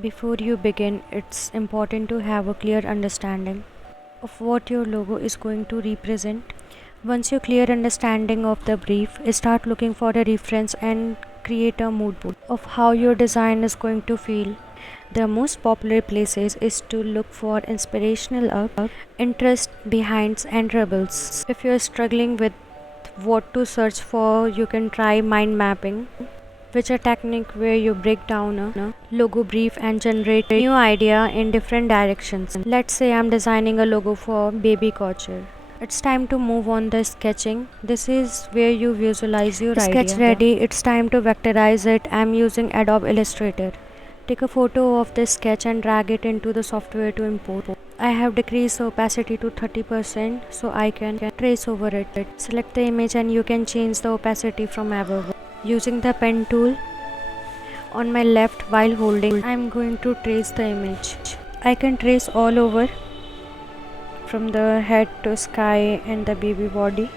Before you begin, it's important to have a clear understanding of what your logo is going to represent. Once you clear understanding of the brief, start looking for a reference and create a mood board of how your design is going to feel. The most popular places is to look for inspirational up, interest behinds and rebels. If you're struggling with what to search for, you can try mind mapping, which a technique where you break down a logo brief and generate new idea in different directions. Let's say I'm designing a logo for baby culture. It's time to move on the sketching. This is where you visualize your sketch idea. Ready, it's time to vectorize it. I'm using Adobe Illustrator. Take a photo of this sketch and drag it into the software to import. I have decreased the opacity to 30% so I can trace over it. Select the image and you can change the opacity from above. Using the pen tool on my left while holding, I am going to trace the image. I can trace all over from the head to sky and the baby body.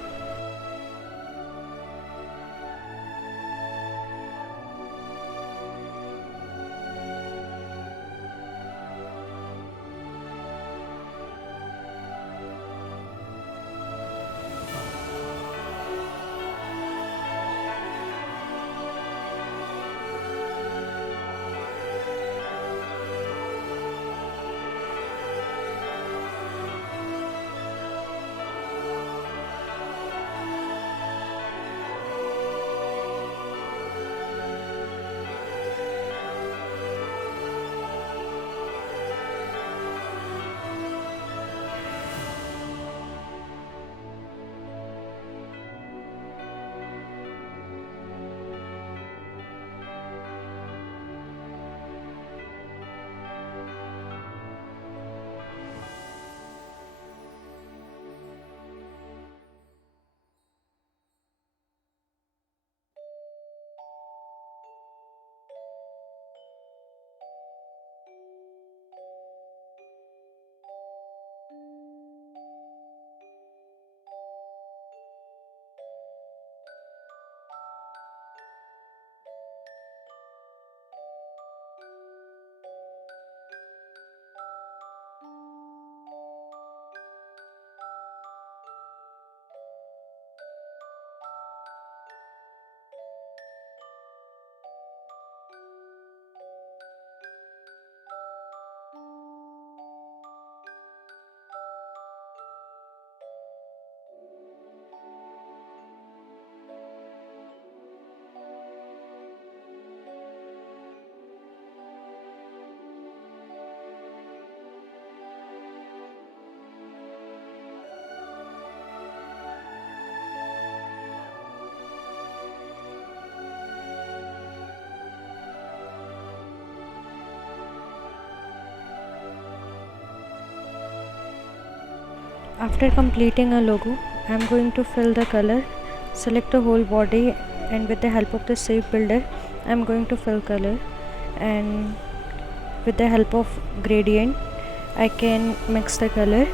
After completing a logo, I am going to fill the color. Select the whole body and with the help of the shape builder, I am going to fill color, and with the help of gradient, I can mix the color.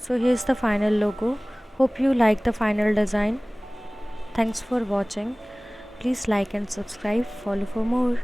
So here's the final logo. Hope you like the final design. Thanks for watching. Please like and subscribe. Follow for more.